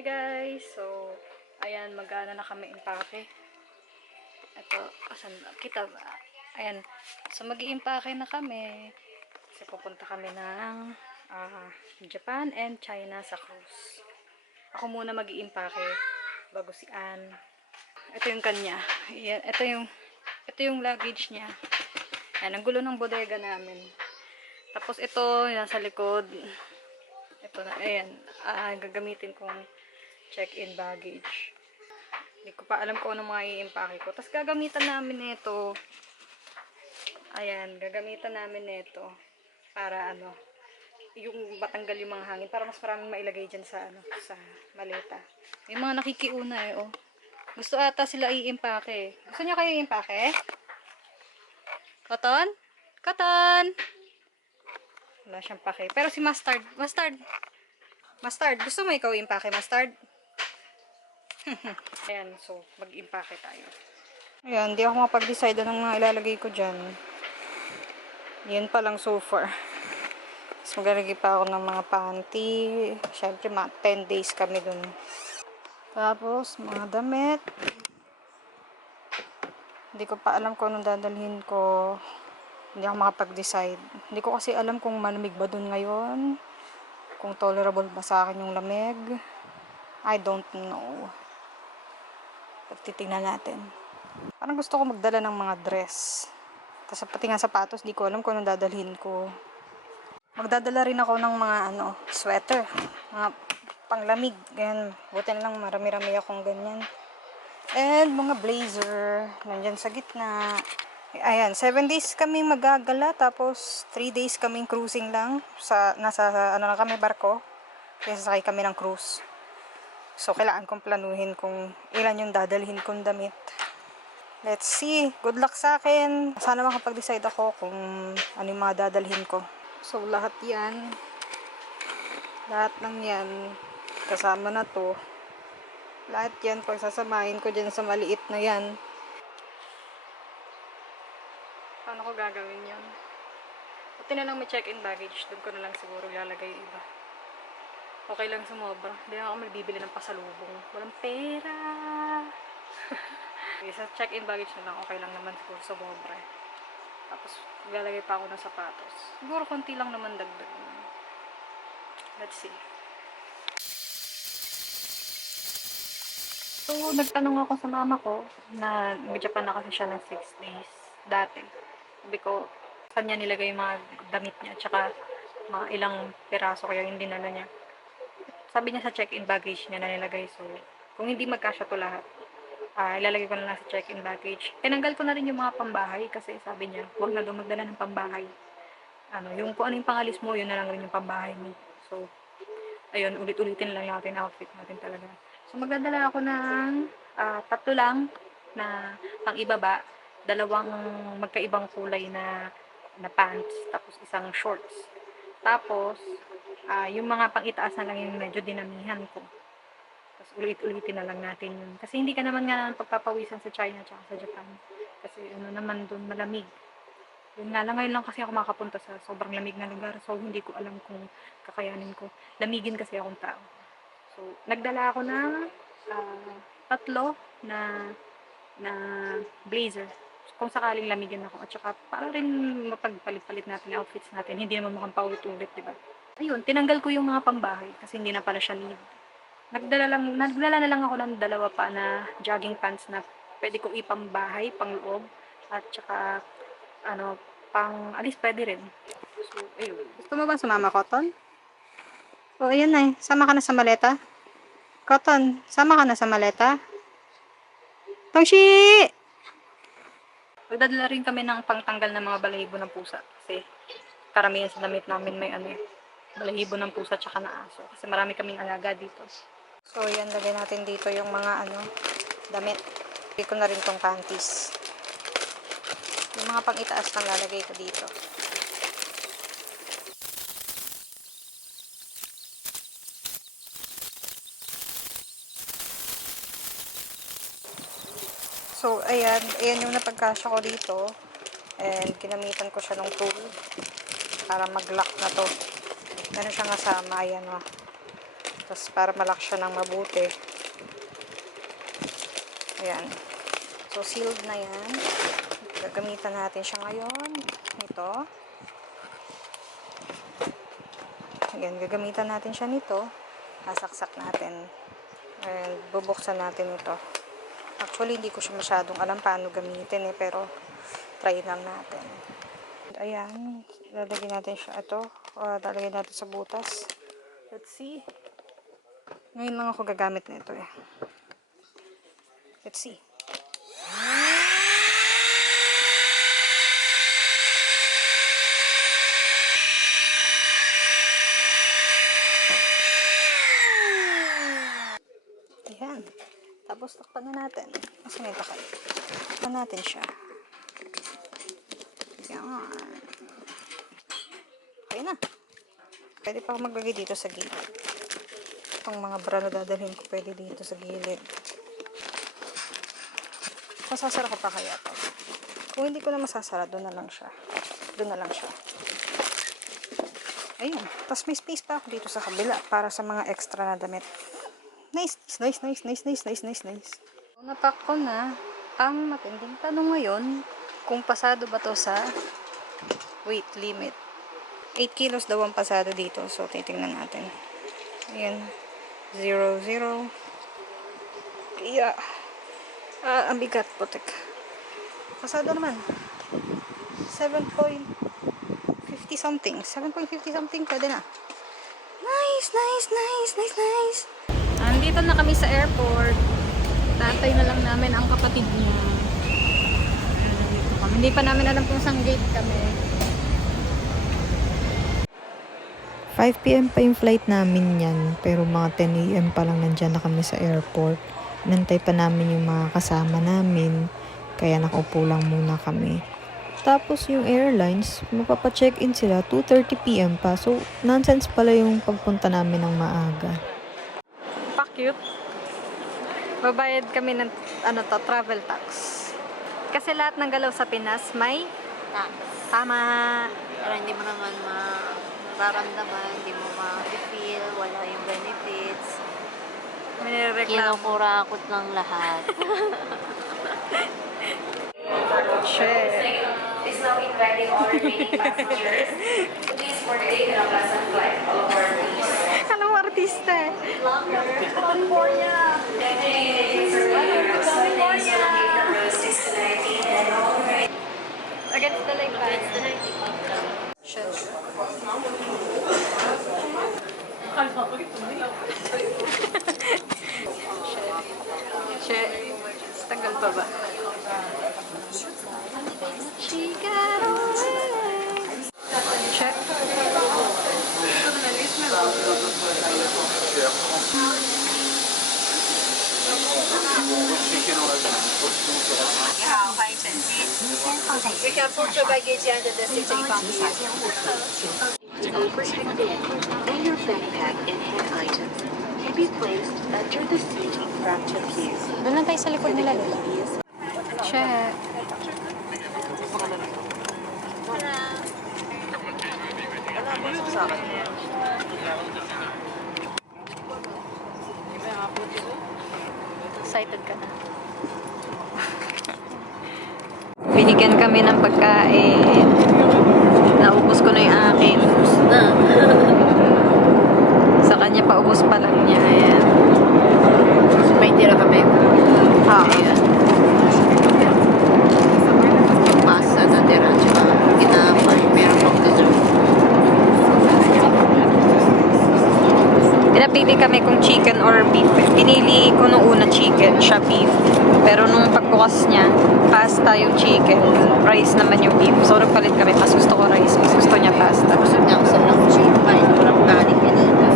Hi guys! So, ayan, mag-ano na kami impake. Ito, asan ba? Kita ba? Ayan. So, mag-i-impake na kami. Kasi pupunta kami ng Japan and China sa cruise. Ako muna mag-i-impake bago si Ann. Ito yung kanya. Ayan, ito yung luggage niya. Ayan, ang gulo ng bodega namin. Tapos ito, yan sa likod. Ito na, ayan. Gagamitin kong check-in baggage. Hindi ko pa alam kung ano mga i-impake ko. Tapos gagamitan namin nito. Ayan, gagamitan namin nito para yung matanggal yung mga hangin para mas maraming mailagay dyan sa sa maleta. May mga nakikiuna oh. Gusto ata sila i-impake. Gusto niyo kayo i-impake? Cotton? Cotton! Wala siyang pake. Pero si Mustard, gusto mo ikaw i-impake, Mustard? Ayan, so mag-impake tayo. Ayan, hindi ako mapag-decide anong mga ilalagay ko dyan. Yan pa lang so far. Tapos maglalagay pa ako ng mga panty. Siyempre, mga 10 days kami dun. Tapos, mga damit. Hindi ko pa alam kung anong dadalhin ko. Hindi ako makapag-decide. Hindi ko kasi alam kung malamig ba dun ngayon. Kung tolerable ba sa akin yung lamig. I don't know. Titingnan natin. Parang gusto ko magdala ng mga dress. Tapos pati nga sapatos, di ko alam kung anong dadalhin ko. Magdadala rin ako ng mga sweater. Mga panglamig. Ganyan. Buti na lang marami-rami akong ganyan. And mga blazer. Nandyan sa gitna. Ayan, 7 days kami magagala. Tapos 3 days kaming cruising lang. Nasa lang kami, barko. Kaya sasakay kami ng cruise. So, kailangan kong planuhin kung ilan yung dadalhin kong damit. Let's see. Good luck sa akin. Sana makapag-decide ako kung ano yung mga dadalhin ko. So, lahat yan. Lahat ng yan. Kasama na to. Lahat yan. Pagsasamahin ko dyan sa maliit na yan. Paano ko gagawin yan? Buti na lang may check-in baggage. Doon ko na lang siguro ilalagay yung iba. Okay lang sumobra. Hindi ako magbibili ng pasalubong. Walang pera. Okay, sa check-in baggage na lang, okay lang naman siguro sumobra. Tapos, ilalagay pa ako ng sapatos. Siguro konti lang naman dagdag. Let's see. So, nagtanong ako sa mama ko na nag-Japan na kasi siya ng 6 days dati. Sabi ko, saan niya nilagay yung mga damit niya, tsaka mga ilang piraso kaya hindi dinala niya. Sabi niya sa check-in baggage niya na nilagay. So, kung hindi magkasya to lahat, ilalagay ko na lang sa check-in baggage. Tinanggal ko na rin yung mga pambahay kasi sabi niya, huwag na daw magdala ng pambahay. Yung kung ano yung pangalis mo, yun na lang rin yung pambahay mo. So, ayun, ulit-ulitin lang natin outfit natin talaga. So, magdadala ako ng 3 lang na pang-ibaba, 2 magkaibang kulay na pants, tapos isang shorts. Tapos, yung mga pang-itaas na lang yung medyo dinamihan ko. Tapos ulit-ulitin na lang natin yun. Kasi hindi ka naman nga pagpapawisan sa China at sa Japan. Kasi naman doon malamig. Yun nga lang, ngayon lang kasi ako makapunta sa sobrang lamig na lugar. So, hindi ko alam kung kakayanin ko. Lamigin kasi akong tao. So, nagdala ako ng 3 na blazer. Kung sakaling lamigin ako. At saka, para rin mapagpalit-palit natin yung outfits natin. Hindi naman mukhang paulit-ulit, diba? Ayun, tinanggal ko yung mga pambahay kasi hindi na pala siya need. Nagdala na lang ako ng 2 pa na jogging pants na pwede kong ipambahay, pang loob. At saka, pang alis pwede rin. So, ayun. Gusto mo ba sumama, Cotton? O, ayun na eh. Sama ka na sa maleta. Cotton, sama ka na sa maleta. Tongshi! Magdadala rin kami ng pangtanggal ng mga balahibo ng pusa. Kasi karamihan sa damit namin may balahibo ng pusa tsaka na aso. Kasi marami kaming alaga dito. So, yan. Lagay natin dito yung mga damit. Lagay ko na rin tong panties. Yung mga pang-itaas lang lalagay ko dito. So, ayan. Ayan yung napagkasya ko dito. And, kinamitan ko siya ng tool para mag-lock na to. Meron siyang kasama. Ayan o. Tapos para malak siya ng mabuti. Ayan. So, sealed na yan. Gagamitan natin siya ngayon. Ito. Ayan, gagamitan natin siya nito. Sasaksak natin. And bubuksan natin ito. Actually, hindi ko siya masyadong alam paano gamitin pero try lang natin. Ayan, lalagyan natin siya ito. Lalagyan natin sa butas. Let's see. Ngayon lang ako gagamit nito eh. Let's see. Ayan. Tapos takpan na natin. Kasi may takal. Takpan natin siya. Ayan. Okay na. Pwede pa ako maglagay dito sa gilid. Itong mga bra na dadalhin ko pwede dito sa gilid. Masasara ko pa kaya ito. Kung hindi ko na masasara, doon na lang siya. Doon na lang siya. Ayun. Tapos may space pa ako dito sa kabila para sa mga extra na damit. Nice. Napak ko na. Ang matinding tanong ngayon, kung pasado ba to sa weight limit. 8 kilos daw ang pasado dito. So, titingnan natin. Ayan. 0, 0. Yeah. Ang bigat po. Teka. Pasado naman. 7.50 something. 7.50 something. Pwede na. Nice. Andito na kami sa airport. Tatay na lang namin ang kapatid niya. Andito kami. Hindi pa namin alam kung saan gate kami. 5 PM pa yung flight namin yan, pero mga 10 AM pa lang nandyan na kami sa airport. Nantay pa namin yung mga kasama namin, kaya nakaupo lang muna kami. Tapos yung airlines, magpapacheck-in sila 2:30 PM pa, so nonsense pala yung pagpunta namin ng maaga. Pa-cute. Babayad kami ng travel tax. Kasi lahat ng galaw sa Pinas may Tax. tama. Pero hindi mo naman mararamdaman, hindi mo ma-feel, wala yung benefits. May nireklamo. Kinukurakot ng lahat. Shit. Is now inviting all remaining passengers. Please for the day of Lasan flight. All of our please. Anong artista eh? California. Against the light. Against the night. Shit. Shit. Tagal pa ba? Shit. We can put your baggage under the sitting box. When your backpack and hand items can be placed under the seat in front of you. Doon lang tayo sa likod nila. Shit. Excited ka na. Binigyan kami ng pagkain. Naubos ko na yung akin. Sa kanya pa ubos pa lang niya. Ayan. May tira kami. Ayan. Pasta na tira. Tsaka kinamay. Meron pang dessert. Pinapili kami kung chicken or beef. Pinili ko nung una chicken, siya beef. Pero nung pagbukas niya, pasta yung chicken, rice naman yung beef. So nagpalit kami, mas gusto ko rice, mas gusto niya pasta. Gusto niya ako sa lang chicken. Walang kanin kanina.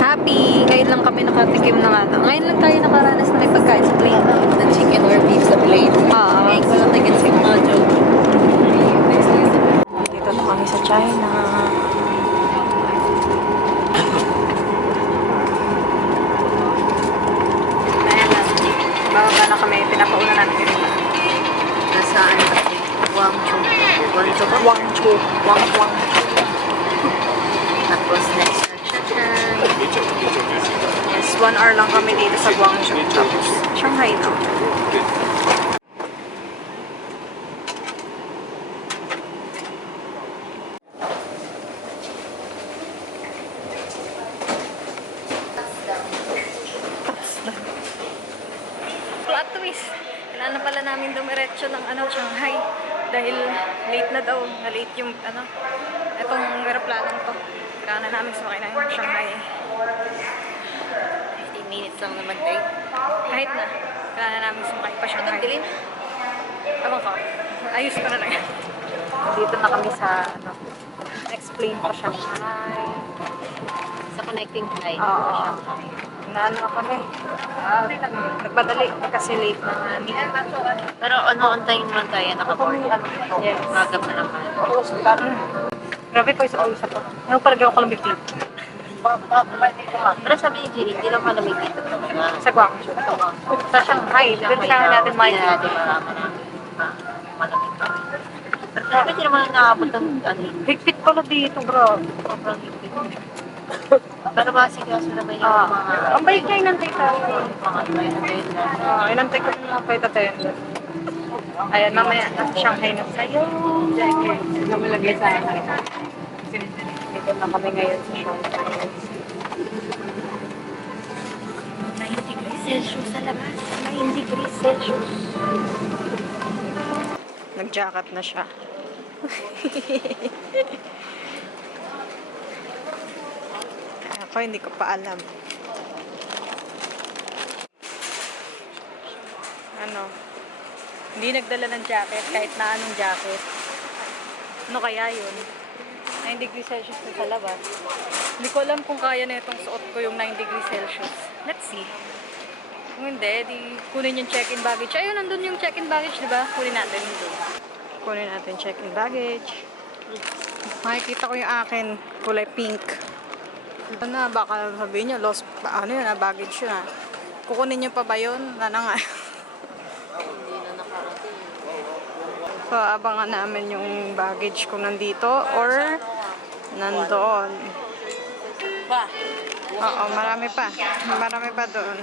Happy! Ngayon lang kami nakatikim ng ano. Ngayon lang tayo nakaranas na may pagkain sa plate. The chicken or beef sa plate. Ngayon ko lang tigil si mga joke. Dito na kami sa China. Bababa na kami, pinapauna namin yung iba. Nasa ano kasi? Guangzhou. Guangzhou ba? Guangzhou. Guangzhou. Tapos next na siya. Yes, 1 hour lang kami dito sa Guangzhou. Tapos, Shanghai na. Plot twist. Kailangan na pala namin dumiretso ng Shanghai. Dahil late na daw. Na-late yung itong aeroplanong to. Kailangan na namin sumakay ng Shanghai. 15 minutes lang naman tayo. Kahit na. Kailangan na namin sumakay pa Shanghai. Abang ko. Ayos ko na lang. Dito na kami sa explain pa Shanghai. Sa connecting flight. Oo. Naano kami. Nagpadali kasi late na nga. Pero on time naman tayo. Nakaboard. Yes. Maga pa naman. Grabe ko isa po. Ano pala gawin ko lang bigla? Pero sabi ni Jenny, hindi lang malamig dito talaga. Sa Guangzhou. Sa Shanghai. Doon sa natin Hindi makikita. natin malamig pa. Pero sabi hindi naman nakapot ng Higpit pala dito, bro. sobrang higpit. Pero masikaso naman yung mga... Ang bait niya, inantay tayo. Mga Inantay ko yung mga flight attendant. Ayan, mamaya, nasa Shanghai na sa'yo. Jacket. Namalagay sa akin. Dito na kami ngayon sa Shanghai. 9 degrees Celsius sa labas. 9 degrees Celsius. Nag-jacket na siya. Ako, hindi ko pa alam. Hindi nagdala ng jacket, kahit na anong jacket. Ano kaya yun? 9 degrees Celsius na sa labas. Hindi ko alam kung kaya na itong suot ko yung 9 degrees Celsius. Let's see. Kung hindi, di kunin yung check-in baggage. Ayun, nandun yung check-in baggage, di ba? Kunin natin yung kunin natin check-in baggage. Makikita ko yung akin, kulay pink. Ito na, baka sabihin nyo, lost, ano yun, baggage yun ah. Kukunin nyo pa ba yun? Nana nga. Hindi na nakarating. So, abangan namin yung baggage kung nandito or nandoon. Ba? Oo, marami pa. Marami pa doon.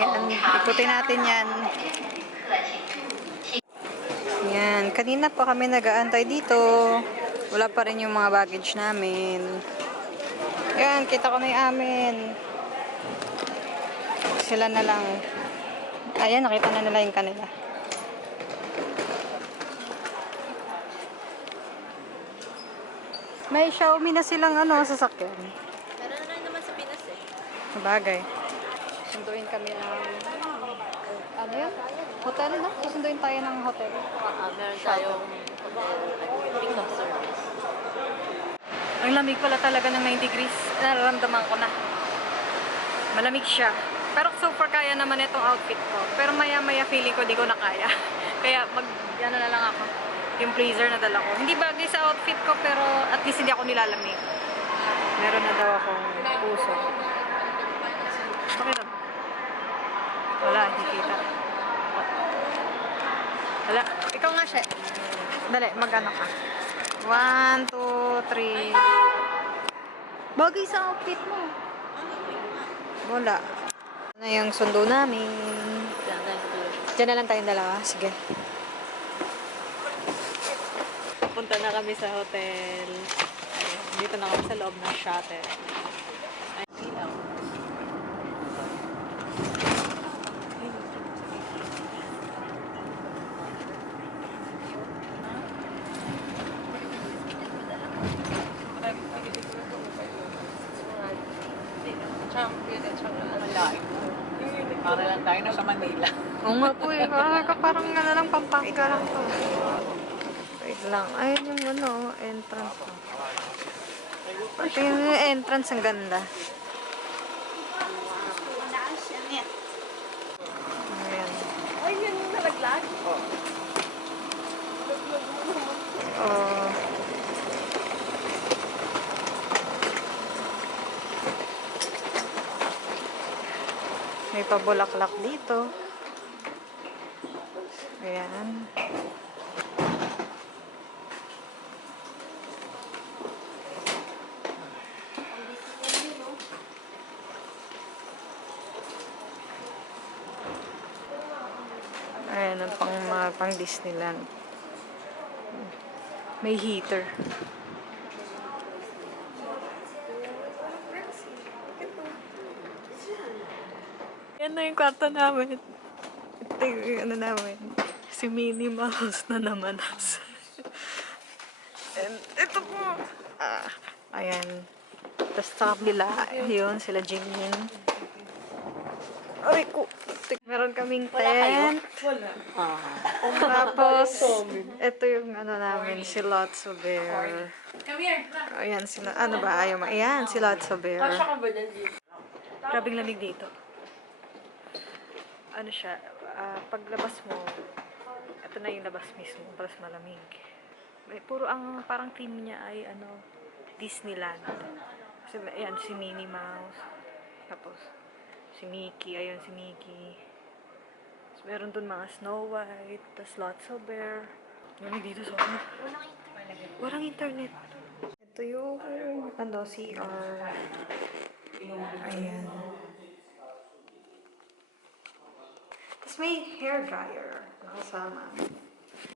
Yan. Ikutin natin yan. Yan. Kanina pa kami nag-aantay dito. Wala pa rin yung mga baggage namin. Yan. Kita ko na yung amin. Sila na lang. Ayan, nakita na nila yung kanila. May Xiaomi na silang sasakyan. Meron na naman sa Pinas eh. Sabagay. Sunduin kami ng ano yun? Hotel, no? Susunduin tayo ng hotel. Meron tayong pick-up service. Ang lamig pala talaga ng 9 degrees. Nararamdaman ko na. Malamig siya. Pero so far kaya naman itong outfit ko. Pero maya-maya feeling ko di ko na kaya. Kaya ano na lang ako. Yung blazer na dala ko. Hindi bagay sa outfit ko pero at least hindi ako nilalamig. Meron na daw akong puso. Okay na ba? Wala, hindi kita. Wala. Ikaw nga siya. Dali, mag-ano ka. 1, 2, 3. Bagay sa outfit mo. Wala. Ano yung sundo namin? Diyan na lang tayong dalawa. Sige. Punta na kami sa hotel. Ayun, dito na kami sa loob ng shuttle. Ay, ilaw. Para lang tayo na sa Manila. Oo nga po eh. Parang lang, pampanga lang to. Wait lang. Ayun yung entrance. Pati yung entrance, ang ganda. Ayan. Ay, yun yung nalaglag? Oh. May pabulaklak dito. Ayan. pang Disneyland. May heater. Yan na yung kwarto namin. Ito yung ano namin. Si Minnie Mouse na naman. And ito po. Ayan. Tapos sa kabila, yun, sila Jimin. Aray ko. Meron kaming tent. Tapos, ito yung ano namin, si Lotso Bear. Ayan, sila, ano ba? Ayan, si Lotso Bear. Grabing lamig dito. Ano siya, paglabas mo, ito na yung labas mismo, tapos malamig. Puro ang parang theme niya ay ano, Disneyland. Kasi ayan, si Minnie Mouse. Tapos, si Mickey, ayun si Mickey. Tapos meron dun mga Snow White, tapos Lotso Bear. Lamig dito sa walang internet. Ito yung, ano, CR. Ayan. Tapos may hair dryer na kasama.